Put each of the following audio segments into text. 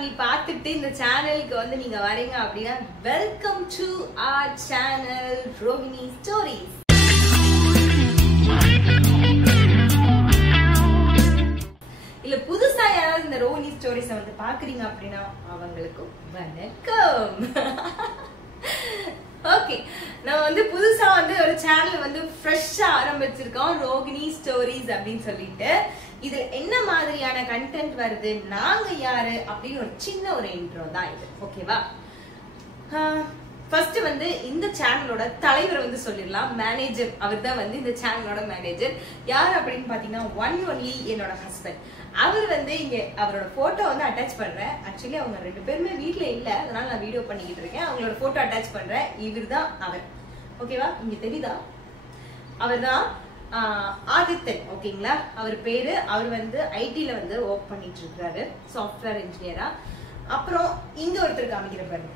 Family பார்த்துட்டு இந்த சேனலுக்கு வந்து நீங்க வரீங்க அப்படின்னா welcome to R channel Rohini stories. இல்ல புதுசா யாராவது இந்த ரோகிணி ஸ்டோரிஸை வந்து பாக்குறீங்க அப்படின்னா அவங்களுக்கும் வணக்கம். ஓகே, நம்ம வந்து புதுசா வந்து ஒரு சேனல் வந்து ஃப்ரெஷ்ஷா ஆரம்பிச்சிருக்கோம், ரோகிணி ஸ்டோரிஸ் அப்படின்னு சொல்லிட்டு. இதுல என்ன மாதிரியான கண்டென்ட் வருது, நாங்க யாரு அப்படின்னு ஒரு சின்ன ஒரு இன்ட்ரோ தான் இது. ஓகேவா? ஃபர்ஸ்ட் வந்து இந்த சேனலோட தலைவர் வந்து சொல்லிடலாம், மேனேஜர். அவர் தான் வந்து இந்த சேனலோட மேனேஜர். யார் அப்படின்னு பாத்தீங்கன்னா ஒன் ஒன்லி என்னோட ஹஸ்பண்ட். அவர் வந்து இங்க அவரோட போட்டோ வந்து அட்டாச் பண்றேன். ஆக்சுவலி அவங்க ரெண்டு பேருமே வீட்டுல இல்ல, அதனால நான் வீடியோ பண்ணிக்கிட்டு இருக்கேன். அவங்களோட போட்டோ அட்டாச் பண்றேன். இவர் தான் அவர். ஓகேவா? இங்க தெரியுதா? அவர் தான் ஆதித்தன். ஓகேங்களா? அவர் பேரு. அவர் வந்து ஐடில வந்து ஒர்க் பண்ணிட்டு இருக்காரு, சாஃப்ட்வேர் இன்ஜினியரா. அப்புறம் இங்க ஒருத்தர் காமிக்கிற பாருங்க,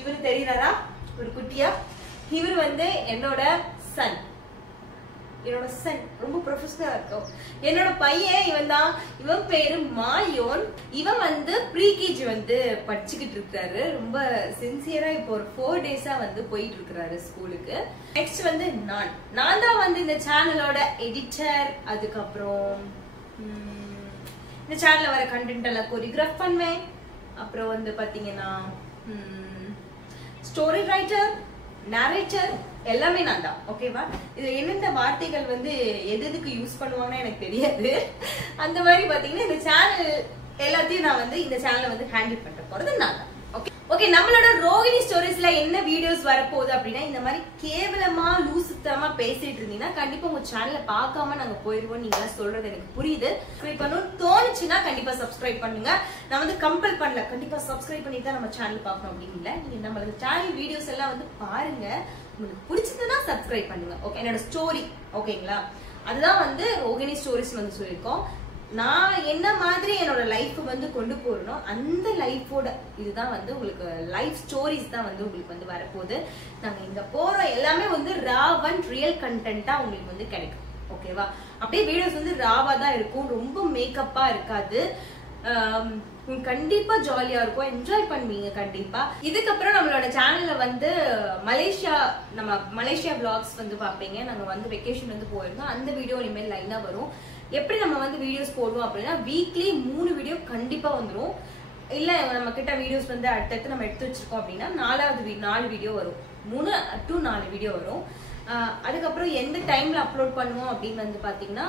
இவரு தெரியுறாரா? ஒரு குட்டியா. இவர் வந்து என்னோட சன். என்னோட சன் ரொம்ப ப்ரொஃபஷனலா இருக்கும். என்னோட பையன் இவன் தான். இவன் பேரு மாயோன். இவன் வந்து ப்ரீகேஜி வந்து படிச்சுக்கிட்டு இருக்காரு. ரொம்ப சின்சியரா இப்போ ஒரு 4 டேஸா வந்து போயிட்டு இருக்கிறாரு ஸ்கூலுக்கு. நெக்ஸ்ட் வந்து நான் தான் வந்து இந்த சேனலோட எடிட்டர். அதுக்கப்புறம் இந்த சேனல்ல வர கண்டென்ட் எல்லாம் கோரியோகிராஃப் பண்ணுவேன். அப்புறம் வந்து பாத்தீங்கன்னா ஸ்டோரி ரைட்டர், நரேட்டர் எல்லாமே நான் தான். ஓகேவா? இது என்னென்ன வார்த்தைகள் வந்து எதுக்கு யூஸ் பண்ணுவாங்கன்னு எனக்கு தெரியாது. அந்த மாதிரி பாத்தீங்கன்னா இந்த சேனல் எல்லாத்தையும் நான் வந்து இந்த சேனலை வந்து ஹேண்டில் பண்ண போறது நான் தான். ஓகே, நம்மளோட ரோகிணி ஸ்டோரிஸ்ல என்ன வீடியோஸ் வரப்போகுது அப்படின்னா, இந்த மாதிரி கேவலமா லூசுத்தனமா பேசிட்டு இருந்தீங்கன்னா கண்டிப்பா உங்க சேனலை பார்க்காம நாங்க போயிருவோம். நீங்க சொல்றது எனக்கு புரியுது. சப்ஸ்கிரைப் பண்ணணும் தோணுச்சுன்னா கண்டிப்பா சப்ஸ்கிரைப் பண்ணுங்க. நான் வந்து கம்பல் பண்ணல, கண்டிப்பா சப்ஸ்கிரைப் பண்ணி தான் நம்ம சேனல் பார்க்கணும் அப்படின்னு இல்ல. நீங்க நம்மளோட சேனல் வீடியோஸ் எல்லாம் வந்து பாருங்க, உங்களுக்கு பிடிச்சதுன்னா சப்ஸ்கிரைப் பண்ணுங்க. ஓகே, என்னோட ஸ்டோரி. ஓகேங்களா? அதுதான் வந்து ரோகிணி ஸ்டோரிஸ் வந்து சொல்லியிருக்கோம். நான் என்ன மாதிரி என்னோட லைஃப் வந்து கொண்டு போறணும், அந்த லைஃபோட இதுதான் வந்து உங்களுக்கு லைஃப் ஸ்டோரிஸ் தான் வந்து உங்களுக்கு வந்து வரப்போகுது. நாங்க இங்க போறோம் எல்லாமே வந்து ராவ் அண்ட் ரியல் கண்டென்ட்டா உங்களுக்கு வந்து கிடைக்கும். ஓகேவா? அப்படியே வீடியோஸ் வந்து ராவா தான் இருக்கும், ரொம்ப மேக்கப்பா இருக்காது. கண்டிப்பா ஜாலியா இருக்கும், என்ஜாய் பண்ணுவீங்க கண்டிப்பா. இதுக்கப்புறம் நம்மளோட சேனல்ல வந்து மலேசியா vlogs வந்து பாப்பீங்க. நாங்க வந்து வெக்கேஷன் வந்து போயிருந்தோம், அந்த வீடியோ இனிமேல் லைனா வரும். எப்படி நம்ம வந்து வீடியோஸ் போடுவோம் அப்படின்னா, வீக்லி 3 வீடியோ கண்டிப்பா வந்துடும். இல்ல நம்ம கிட்ட வீடியோஸ் வந்து அடுத்தடுத்து நம்ம எடுத்து வச்சிருக்கோம் அப்படின்னா 4 வீடியோ வரும். 3 to 4 வீடியோ வரும். அதுக்கப்புறம் எந்த டைம்ல அப்லோட் பண்ணுவோம் அப்படின்னு வந்து பாத்தீங்கன்னா,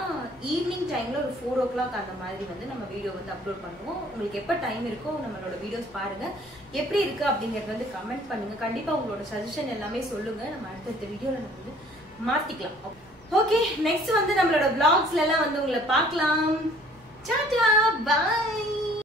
ஈவினிங் டைம்ல ஒரு 4 o'clock அந்த மாதிரி வந்து நம்ம வீடியோ வந்து அப்லோட் பண்ணுவோம். உங்களுக்கு எப்ப டைம் இருக்கோ நம்மளோட வீடியோஸ் பாருங்க. எப்படி இருக்கு அப்படிங்கறது வந்து கமெண்ட் பண்ணுங்க. கண்டிப்பா உங்களோட சஜஷன் எல்லாமே சொல்லுங்க, நம்ம அடுத்த வீடியோல நம்ம வந்து மாத்திக்கலாம். ஓகே, நெக்ஸ்ட் வந்து நம்மளோட vlogsல எல்லாம் வந்து உங்களை பார்க்கலாம். டாடா, பை.